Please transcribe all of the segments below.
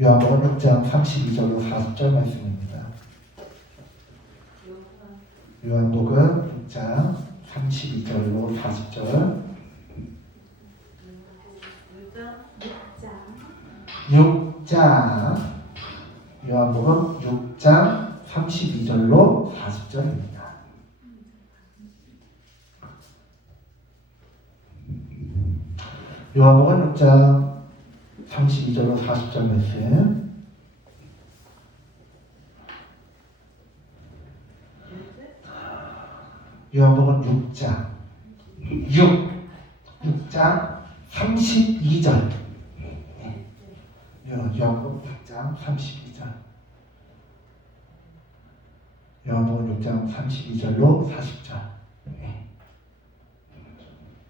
요한복음 6장 32절로 40절 말씀입니다. 요한복음 6장 32절로 40절. 6장 요한복음 6장 32절로 40절입니다. 요한복음 6장 32절로 40절 말씀. 요한복음 6장 6장 32절. 요한복음 6장 32절. 요한복음 6장 32절로 40절.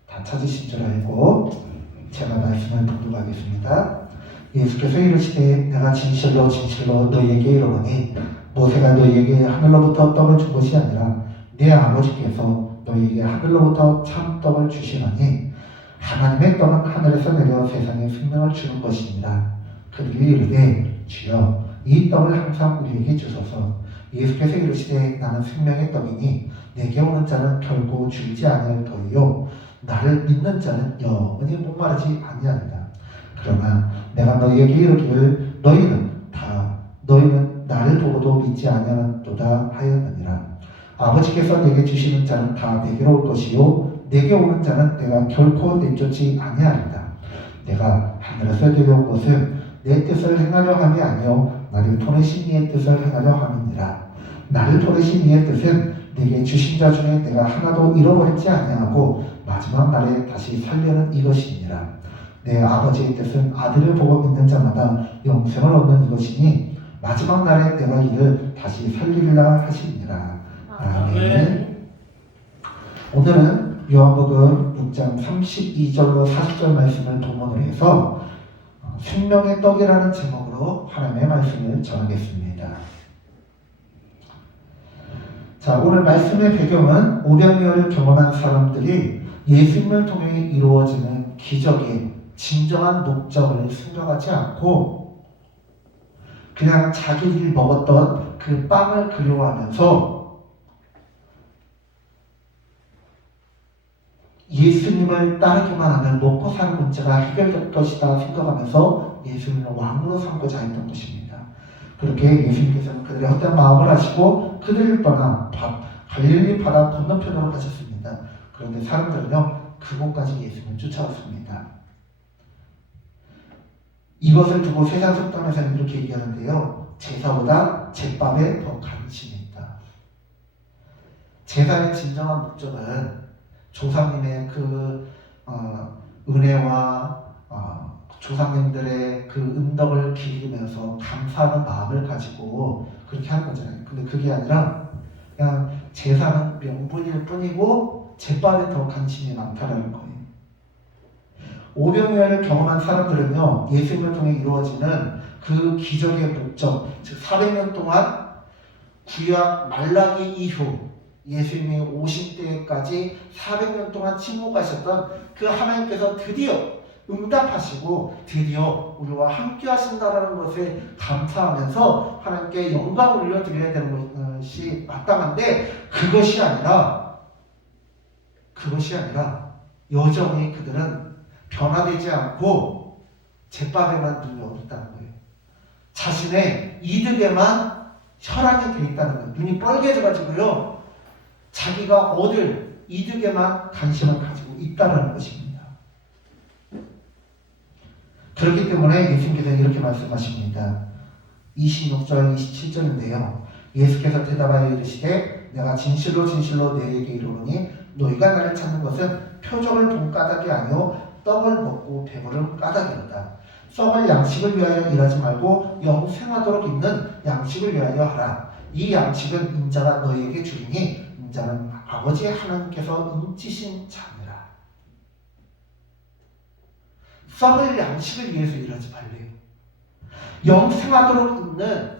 다 찾으신 줄 알고 제가 말씀을 봉독하겠습니다. 예수께서 이르시되 내가 진실로 진실로 너희에게 이르노니 모세가 너희에게 하늘로부터 떡을 준 것이 아니라 내 아버지께서 너희에게 하늘로부터 참 떡을 주시노니 하나님의 떡은 하늘에서 내려 세상에 생명을 주는 것이니라. 그들이 이르되 주여 이 떡을 항상 우리에게 주소서. 예수께서 이르시되 나는 생명의 떡이니 내게 오는 자는 결코 줄지 아니할 터이요 나를 믿는 자는 영원히 목마르지 아니하리라. 그러나 내가 너희에게 이르기를 너희는 나를 보고도 믿지 아니하는도다 하였느니라. 아버지께서 내게 주시는 자는 다 내게로 올 것이요 내게 오는 자는 내가 결코 내쫓지 아니하리라. 내가 하늘에서 내려온 것은 내 뜻을 행하려 함이 아니요 나를 보내신 이의 뜻을 행하려 함이니라. 나를 보내신 이의 뜻은 내게 주신 자 중에 내가 하나도 잃어버리지 아니하고 마지막 날에 다시 살려는 이것이니라. 내 아버지의 뜻은 아들을 보고 믿는 자마다 영생을 얻는 이것이니 마지막 날에 내가 이를 다시 살리리라 하시니라. 아멘. 오늘은 요한복음 6장 32절로 40절 말씀을 본문으로 해서 생명의 떡이라는 제목으로 하나님의 말씀을 전하겠습니다. 자, 오늘 말씀의 배경은 오병이어를 경험한 사람들이 예수님을 통해 이루어지는 기적의 진정한 목적을 생각하지 않고 그냥 자기들이 먹었던 그 빵을 그리워하면서 예수님을 따르기만 하면 먹고 사는 문제가 해결될 것이다 생각하면서 예수님을 왕으로 삼고자 했던 것입니다. 그렇게 예수님께서는 그들의 헛된 마음을 아시고 그들을 떠나 갈릴리 바다 건너편으로 가셨습니다. 그런데 사람들은요 그곳까지 예수님을 쫓아왔습니다. 이것을 두고 세상 속담에서는 이렇게 얘기하는데요. 제사보다 제밥에 더 관심이 있다. 제사의 진정한 목적은 조상님의 그 은혜와 조상님들의 그 은덕을 기리면서 감사하는 마음을 가지고 그렇게 하는 거잖아요. 근데 그게 아니라 그냥 제사는 명분일 뿐이고 제밥에 더 관심이 많다라는 거예요. 오병이어를 경험한 사람들은요 예수님을 통해 이루어지는 그 기적의 목적, 즉 400년 동안 구약 말라기 이후 예수님이 오신 때까지 400년 동안 침묵하셨던 그 하나님께서 드디어 응답하시고 드디어 우리와 함께 하신다라는 것에 감사하면서 하나님께 영광을 올려드려야 되는 것이 마땅한데 그것이 아니라 여전히 그들은 변화되지 않고 제밥에만 눈이 어둡다는 거예요. 자신의 이득에만 혈안이 되어 있다는 거예요. 눈이 빨개져가지고요 자기가 얻을 이득에만 관심을 가지고 있다는 것입니다. 그렇기 때문에 예수님께서는 이렇게 말씀하십니다. 26절 27절인데요 예수께서 대답하여 이르시되 내가 진실로 진실로 너희에게 이르노니 너희가 나를 찾는 것은 표적을 본 까닭이 아니요 떡을 먹고 배부른 까닭이로다. 썩을 양식을 위하여 일하지 말고 영생하도록 있는 양식을 위하여 하라. 이 양식은 인자가 너희에게 주리니 인자는 아버지 하나님께서 인치신 자니라. 썩을 양식을 위해서 일하지 말래요. 영생하도록 있는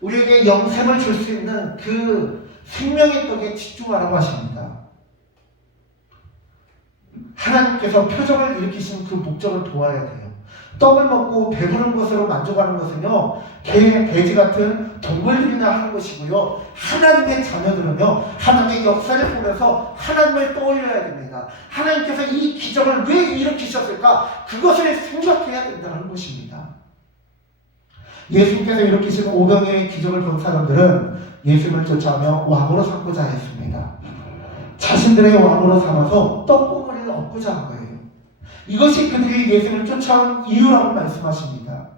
우리에게 영생을 줄 수 있는 그 생명의 떡에 집중하라고 하십니다. 하나님께서 표적을 일으키신 그 목적을 도와야 돼요. 떡을 먹고 배부른 것으로 만족하는 것은요, 개, 돼지 같은 동물들이나 하는 것이고요. 하나님의 자녀들은요, 하나님의 역사를 보면서 하나님을 떠올려야 됩니다. 하나님께서 이 기적을 왜 일으키셨을까? 그것을 생각해야 된다는 것입니다. 예수님께서 일으키신 오병이어의 기적을 본 사람들은 예수님을 쫓아오며 왕으로 삼고자 했습니다. 자신들의 왕으로 삼아서 떡고물을 얻고자 한 거예요. 이것이 그들이 예수님을 쫓아온 이유라고 말씀하십니다.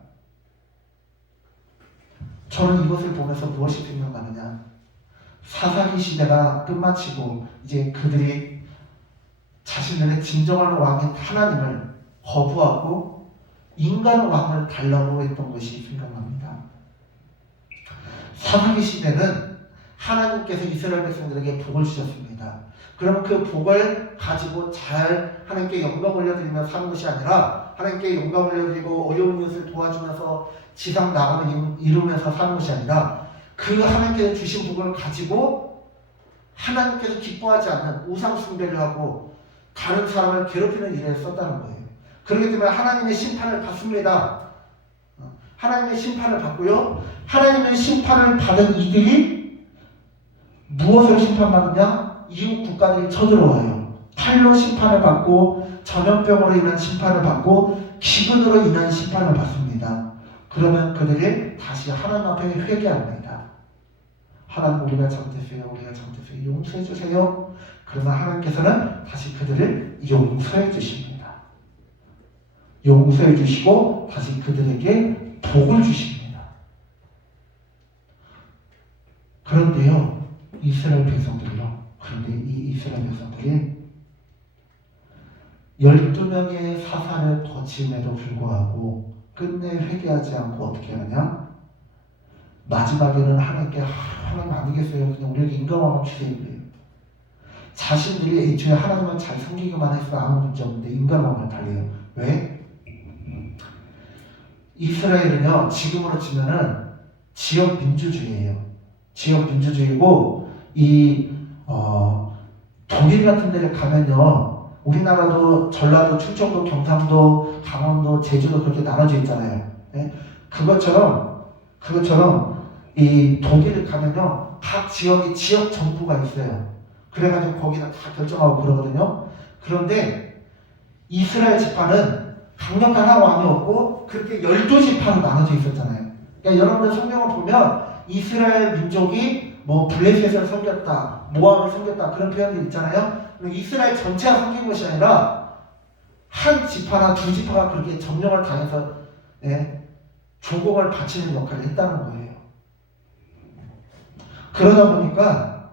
저는 이것을 보면서 무엇이 생각나느냐, 사사기 시대가 끝마치고 이제 그들이 자신들의 진정한 왕인 하나님을 거부하고 인간 왕을 달라고 했던 것이 생각납니다. 사사기 시대는 하나님께서 이스라엘 백성들에게 복을 주셨습니다. 그럼 그 복을 가지고 잘 하나님께 영광 올려드리며 사는 것이 아니라 하나님께 영광 올려드리고 어려운 이웃을 도와주면서 지상 나감을 이루면서 사는 것이 아니라 그 하나님께서 주신 복을 가지고 하나님께서 기뻐하지 않는 우상 숭배를 하고 다른 사람을 괴롭히는 일에 썼다는 거예요. 그렇기 때문에 하나님의 심판을 받습니다. 하나님의 심판을 받고요. 하나님의 심판을 받은 이들이 무엇으로 심판받느냐? 이웃 국가들이 쳐들어와요. 칼로 심판을 받고 전염병으로 인한 심판을 받고 기근으로 인한 심판을 받습니다. 그러면 그들이 다시 하나님 앞에 회개합니다. 하나님, 우리가 잘못했어요. 우리가 잘못했어요. 용서해 주세요. 그러나 하나님께서는 다시 그들을 용서해 주십니다. 용서해 주시고 다시 그들에게 복을 주십니다. 그런데요, 이스라엘 백성들이요. 그런데 이 이스라엘 백성들이 12명의 사사를 거침에도 불구하고 끝내 회개하지 않고 어떻게 하느냐? 마지막에는 하나님께, 하나님 아니겠어요? 그냥 우리에게 인간왕을 주세요. 자신들이 애초에 하나님을 잘 섬기기만 해서 아무 문제 없는데 인간왕을 달래요. 왜? 이스라엘은요, 지금으로 치면은 지역 민주주의예요. 지역 민주주의고, 독일 같은 데를 가면요, 우리나라도 전라도, 충청도, 경상도, 강원도, 제주도 그렇게 나눠져 있잖아요. 네? 그것처럼 이 독일을 가면요, 각 지역에 지역 정부가 있어요. 그래가지고 거기다 다 결정하고 그러거든요. 그런데 이스라엘 지파는 강력한 한 왕이 없고 그렇게 12지파로 나눠져 있었잖아요. 그러니까 여러분들 성경을 보면 이스라엘 민족이 뭐 블레셋을 섬겼다, 모압을 섬겼다 그런 표현들 있잖아요. 이스라엘 전체가 섬긴 것이 아니라 한 지파나 두 지파가 그렇게 점령을 당해서 조공을 바치는 역할을 했다는 거예요. 그러다 보니까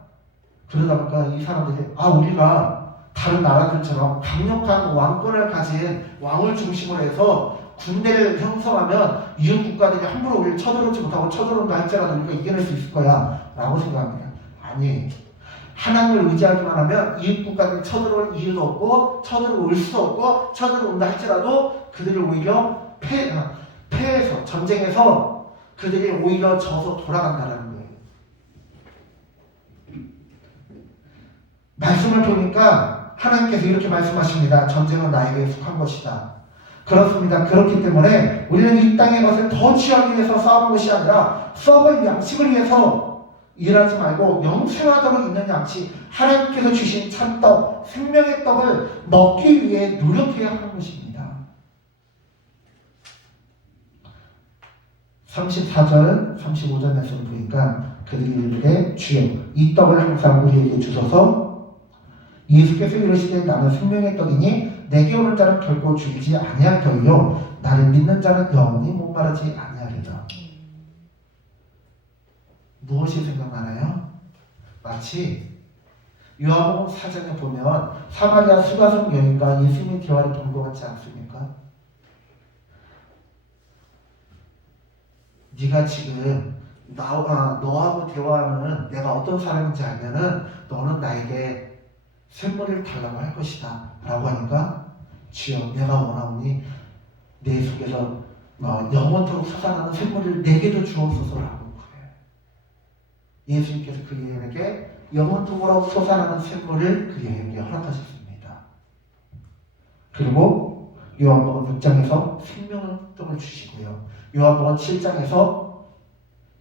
이 사람들이 우리가 다른 나라들처럼 강력한 왕권을 가진 왕을 중심으로 해서 군대를 형성하면 이웃 국가들이 함부로 우리를 쳐들어오지 못하고 쳐들어온다 할지라도 우리가 이겨낼 수 있을 거야 라고 생각합니다. 아니, 하나님을 의지하기만 하면 이웃 국가들이 쳐들어올 이유도 없고 쳐들어올 수도 없고 쳐들어온다 할지라도 그들이 오히려 패해서 전쟁에서 그들이 오히려 져서 돌아간다라는 거예요. 말씀을 보니까 하나님께서 이렇게 말씀하십니다. 전쟁은 나에게 속한 것이다. 그렇습니다. 그렇기 때문에 우리는 이 땅의 것을 더 취하기 위해서 싸우는 것이 아니라 썩을 양식을 위해서 일하지 말고 영생하도록 있는 양식, 하나님께서 주신 참떡, 생명의 떡을 먹기 위해 노력해야 하는 것입니다. 34절, 35절 말씀을 보니까 그들이 이르되 주여 이 떡을 항상 우리에게 주소서. 예수께서 이르시되 나는 생명의 떡이니 내게 오는 자는 결코 줄이지 아니할 터이요 나를 믿는 자는 영원히 목마르지 아니하리라. 무엇이 생각나나요? 마치 요한복음 4장에 보면 사마리아 수가성 여인과 예수님의 대화를 본 것 같지 않습니까? 네가 지금 너하고 대화하는 내가 어떤 사람인지 알면은 너는 나에게 샘물을 달라고 할 것이다 라고 하니까 주여 내가 원하오니 내 속에서 영원토록 솟아나는 샘물을 내게도 주옵소서라고 그래요. 예수님께서 그 여인에게 영원토록 솟아나는 샘물을 그 여인에게 허락하셨습니다. 그리고 요한복음 6장에서 생명을 주시고요. 요한복음 7장에서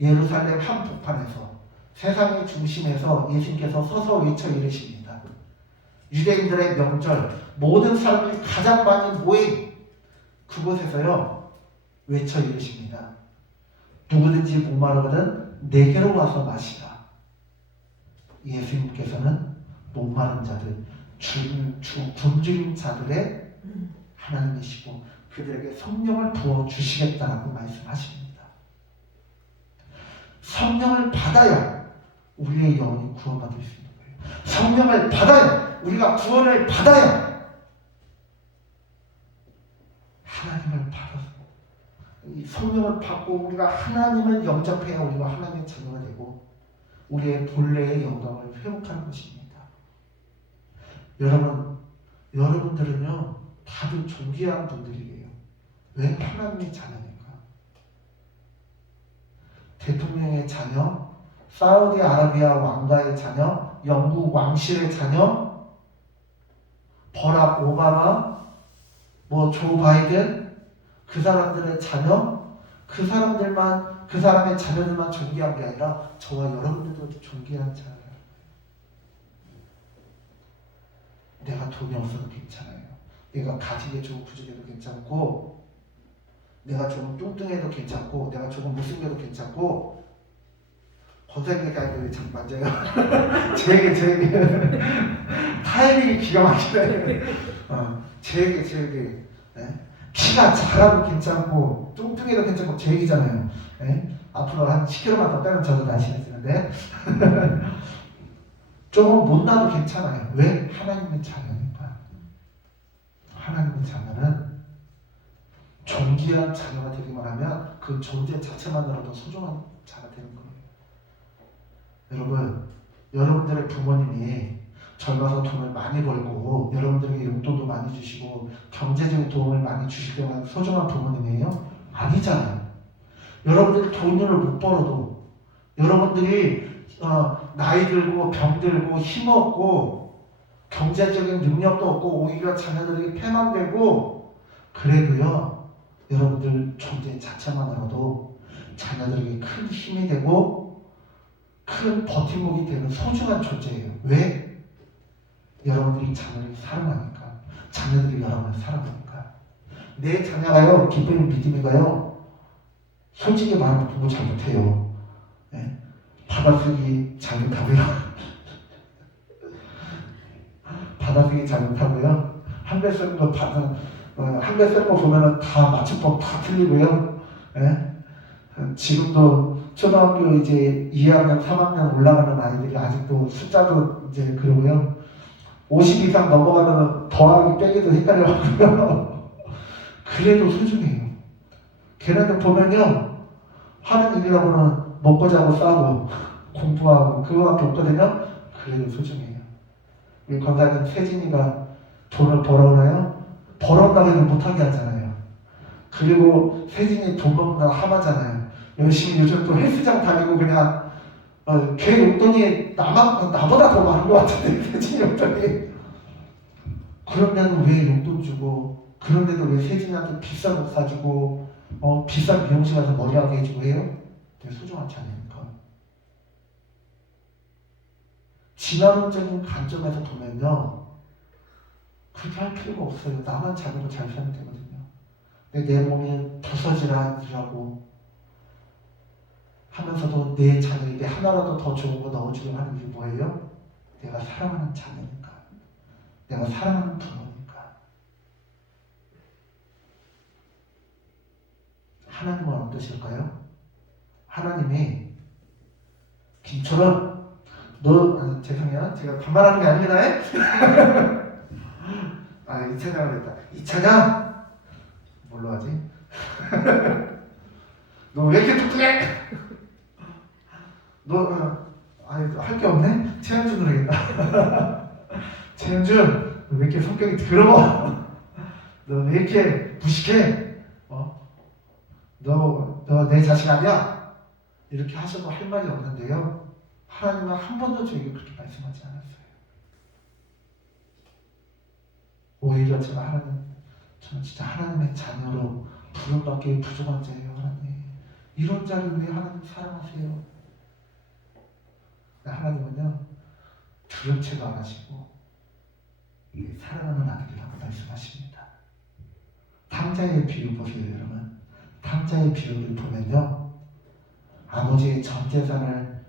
예루살렘 한복판에서 세상의 중심에서 예수님께서 서서 외쳐 이르십니다. 유대인들의 명절, 모든 사람들이 가장 많이 모인 그곳에서요 외쳐 이르십니다. 누구든지 목마르거든 내게로 와서 마시라. 예수님께서는 목마른 자들, 굶주린 자들의 하나님이시고 그들에게 성령을 부어주시겠다라고 말씀하십니다. 성령을 받아야 우리의 영혼이 구원받을 수 있는 거예요. 성령을 받아야, 우리가 구원을 받아야 하나님을 받아서 이 성령을 받고 우리가 하나님을 영접해야 우리가 하나님의 자녀가 되고 우리의 본래의 영광을 회복하는 것입니다. 여러분들은요 다들 존귀한 분들이에요. 왜 하나님의 자녀입니까? 대통령의 자녀, 사우디아라비아 왕가의 자녀, 영국 왕실의 자녀, 버락 오바마, 조 바이든, 그 사람들의 자녀, 그 사람의 자녀들만 존귀한 게 아니라 저와 여러분들도 존귀한 자녀예요. 내가 돈이 없어도 괜찮아요. 내가 가지게 조금 부족해도 괜찮고, 내가 조금 뚱뚱해도 괜찮고, 내가 조금 못생겨도 괜찮고, 권사님에게 하는데 왜 자꾸 만져요? 제 얘기. 타이밍이 기가 막히네. 제 얘기. 네? 키가 작아도 괜찮고, 뚱뚱해도 괜찮고, 제 얘기잖아요. 네? 앞으로 한 10kg만 더 빼면 저도 나시겠는데. 조금 못나도 괜찮아요. 왜? 하나님의 자녀니까. 하나님의 자녀는 존귀한 자녀가 되기만 하면 그 존재 자체만으로도 소중한 자가 되는 거예요. 여러분들의 부모님이 젊어서 돈을 많이 벌고 여러분들에게 용돈도 많이 주시고 경제적인 도움을 많이 주실 때만 소중한 부모님이에요? 아니잖아요. 여러분들이 돈을 못 벌어도 여러분들이 나이 들고 병 들고 힘없고 경제적인 능력도 없고 오히려 자녀들에게 패망되고 그래도요 여러분들 존재 자체만으로도 자녀들에게 큰 힘이 되고 큰 버팀목이 되는 소중한 존재예요. 왜? 여러분들이 자녀를 사랑하니까. 자녀들이 여러분을 사랑하니까. 내 자녀가요 기쁨이 믿음이가요 솔직히 말하면 공부 잘 못해요. 네? 받아쓰기 잘 못하고요. 받아쓰기 잘 못하고요. 한글 쓰는 거 한글 쓰는 거 보면은 다 맞춤법 다 틀리고요. 네? 지금도 초등학교 이제 2학년, 3학년 올라가는 아이들이 아직도 숫자도 이제 그러고요. 50 이상 넘어가면 더하기 빼기도 헷갈려가고요. 그래도 소중해요. 걔네들 보면요. 하는 일이라고는 먹고 자고 싸고 공부하고 그거밖에 없거든요. 그래도 소중해요. 우리 권사님 세진이가 돈을 벌어오나요? 벌어온다고 해도 못하게 하잖아요. 그리고 세진이 돈 벌는다고 하마잖아요. 열심히 요즘 또 헬스장 다니고 그냥 걔 용돈이 나보다 더 많은 것 같은데 세진이 용돈이. 그런데도 왜 용돈 주고 그런데도 왜 세진이한테 비싼 옷 사주고 비싼 미용실 가서 머리하게 해주고 해요? 되게 소중한 자녀니까. 진화론적인 관점에서 보면요 그렇게 할 필요가 없어요. 나만 자녀로 잘 살면 되거든요. 내 몸이 부서지라고 하면서도 내 자녀에게 하나라도 더 좋은 거 넣어주려고 하는 게 뭐예요? 내가 사랑하는 자녀니까. 내가 사랑하는 부모니까. 하나님은 어떠실까요? 하나님이 김철원 죄송해요. 제가 반말하는 게 아닙니다. 이찬양을 했다. 이찬양! 뭘로 하지? 너 왜 이렇게 뚱뚱해? 할 게 없네? 최현준으로 해야겠다. 최현준, 너 왜 이렇게 성격이 더러워? 너 왜 이렇게 무식해? 너 내 자식 아니야? 이렇게 하셔도 할 말이 없는데요. 하나님은 한 번도 저에게 그렇게 말씀하지 않았어요. 오히려 제가 하나님 저는 진짜 하나님의 자녀로 부름받기에 부족한 자예요. 하나님, 이런 자를 왜 하나님 사랑하세요? 하나님은요, 들은 채도 안 하시고 사랑하는 아들이라고 말씀하십니다. 탕자의 비유 보세요, 여러분. 탕자의 비유를 보면요, 아버지의 전 재산을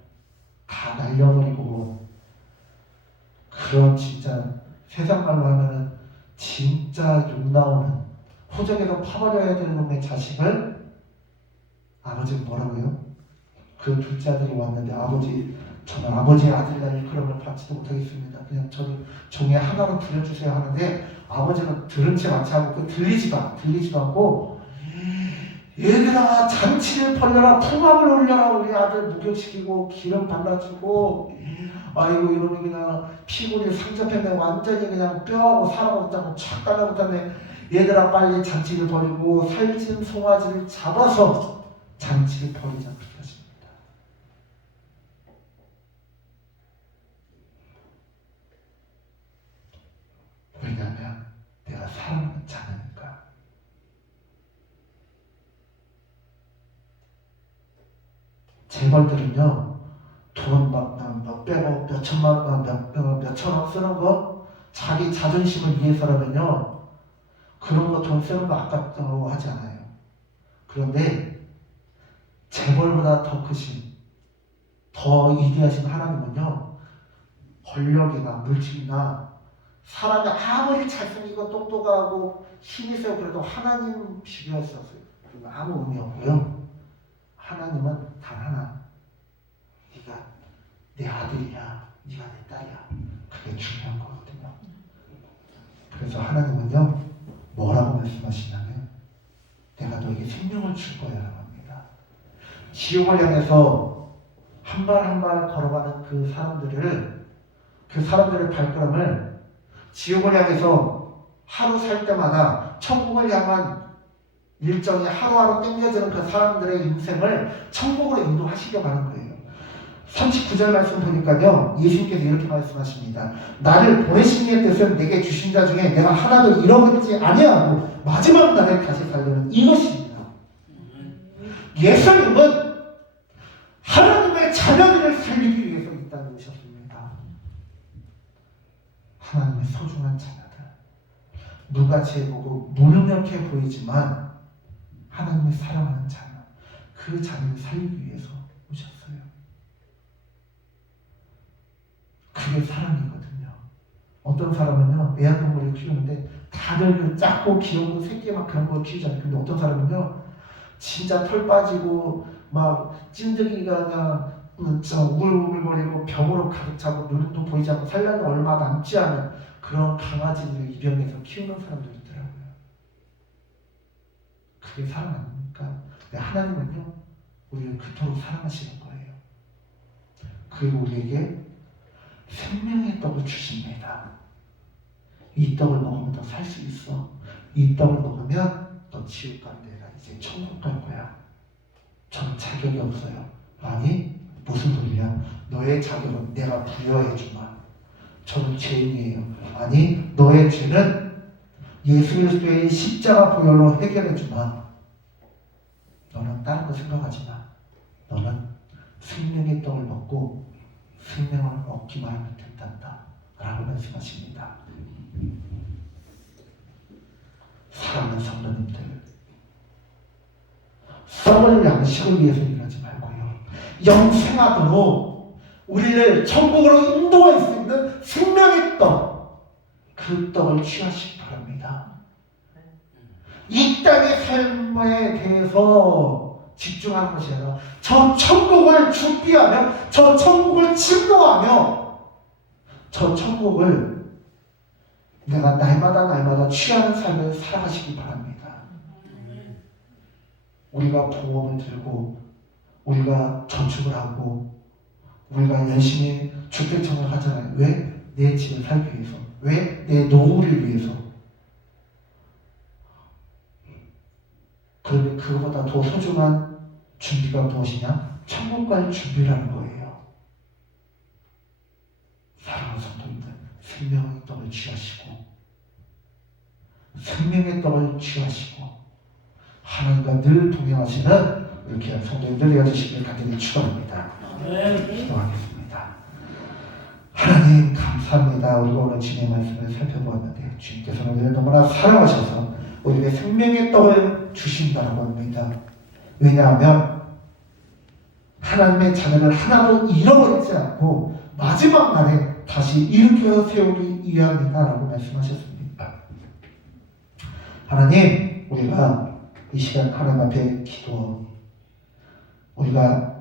다 날려버리고, 그런 진짜 세상 말로 하면은 진짜 욕 나오는, 호적에서 파버려야 되는 놈의 자식을 아버지는 뭐라고요? 그 둘째 아들이 왔는데, 저는 아버지의 아들이라니 그런 걸 받지도 못하겠습니다. 그냥 저를 종에 하나로 부려주세요 하는데, 아버지는 들은 채 마치 하고 들리지도 않고, 얘들아 잔치를 벌려라, 풍악을 올려라, 우리 아들 목욕시키고 기름 발라주고, 아이고 이놈이 그냥 피골이 상접했네, 완전히 그냥 뼈하고 살하고 쫙 달라붙었네. 얘들아 빨리 잔치를 벌이고 살찐 송아지를 잡아서 잔치를 벌이자, 그렇게 하십니다. 왜냐하면 내가 사랑하는 자녀니까. 재벌들은요, 돈 몇백억, 몇천만 원, 몇천억 쓰는 거 자기 자존심을 위해서라면요, 그런 거 돈 쓰는 거 아깝다고 하지 않아요. 그런데 재벌보다 더 크신, 더 위대하신 하나님은요, 권력이나 물질이나 사람이 아무리 잘생기고 똑똑하고 힘이 세고 그래도 하나님 비교할 수 없어요. 그리고 아무 의미 없고요. 하나님은 단 하나, 네가 내 아들이야, 네가 내 딸이야, 그게 중요한 거거든요. 그래서 하나님은요, 뭐라고 말씀하시냐면, 내가 너에게 생명을 줄 거야 라고 합니다. 지옥을 향해서 한 발 한 발 걸어가는 그 사람들의 발걸음을, 지옥을 향해서 하루 살 때마다 천국을 향한 일정이 하루하루 땡겨지는 그 사람들의 인생을 천국으로 인도하시려고 하는 거예요. 39절 말씀 보니까요, 예수님께서 이렇게 말씀하십니다. 나를 보내신 이의 뜻은 내게 주신 자 중에 내가 하나도 잃어버리지 아니하고 마지막 날에 다시 살려는 이것입니다. 예수님은 하나님의 자녀들을 살리기 위해서 이 땅에 오셨습니다. 하나님의 소중한 자녀들, 무가치해 보고 무능력해 보이지만 하나님이 사랑하는 자녀, 그 자녀를 살리기 위해서 오셨어요. 그게 사랑이거든요. 어떤 사람은요, 애완동물을 키우는데 다들 그 작고 귀여운 새끼 막 그런 걸 키우잖아요. 근데 어떤 사람은요, 진짜 털 빠지고 막 찐득이가 그냥 우글우글거리고 병으로 가득 차고 눈도 보이지 않고 살날도 얼마 남지 않은 그런 강아지를 입양해서 키우는 사람도 있더라고요. 그게 사랑 아닙니까? 근데 하나님은요, 우리를 그토록 사랑하시는 거예요. 그리고 우리에게 생명의 떡을 주십니다. 이 떡을 먹으면 너 살 수 있어. 이 떡을 먹으면 너 지옥 갈 때가 이제 천국 갈 거야. 전 자격이 없어요. 아니, 무슨 소리야? 너의 자격은 내가 부여해 주마. 저는 죄인이에요. 아니, 너의 죄는 예수 그리스도의 십자가 보혈로 해결해 주마. 너는 다른 거 생각하지 마. 너는 생명의 떡을 먹고 생명을 얻기만 하면 된단다 라고 말씀하십니다. 사랑하는 성도님들, 썩을 양식을 위해서 일하지 말고요, 영생하도록 우리를 천국으로 인도할 수 있는 생명의 떡, 그 떡을 취하시기 바랍니다. 이 땅의 삶에 대해서 집중하는 것이 아니라 저 천국을 준비하며, 저 천국을 증거하며, 저 천국을 내가 날마다 취하는 삶을 살아가시기 바랍니다. 우리가 보험을 들고, 우리가 저축을 하고, 우리가 열심히 주택청을 하잖아요. 왜? 내 집을 살기 위해서. 왜? 내 노후를 위해서. 그런데 그거보다 더 소중한 준비가 무엇이냐? 천국 갈 준비라는 거예요. 사랑하는 성도님들, 생명의 떡을 취하시고 생명의 떡을 취하시고 하나님과 늘 동행하시는 이렇게 성도님들 되어주시길 간절히 축원합니다. 기도하겠습니다. 하나님 감사합니다. 우리가 오늘 주님의 말씀을 살펴보았는데 주님께서는 우리를 너무나 사랑하셔서 우리에게 생명의 떡을 주신다고 합니다. 왜냐하면 하나님의 자녀를 하나도 잃어버리지 않고 마지막 날에 다시 일으켜 세우기 위함이다라고 말씀하셨습니다. 하나님, 우리가 이 시간 하나님 앞에 기도하오니 우리가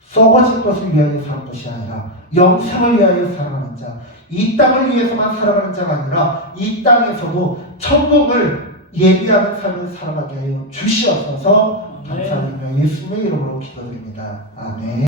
썩어질 것을 위하여 사는 것이 아니라 영생을 위하여 살아가는 자, 이 땅을 위해서만 살아가는 자가 아니라 이 땅에서도 천국을 예비하는 삶을 살아가게 하여 주시옵소서. 감사드리며 예수님의 이름으로 기도드립니다. 아멘.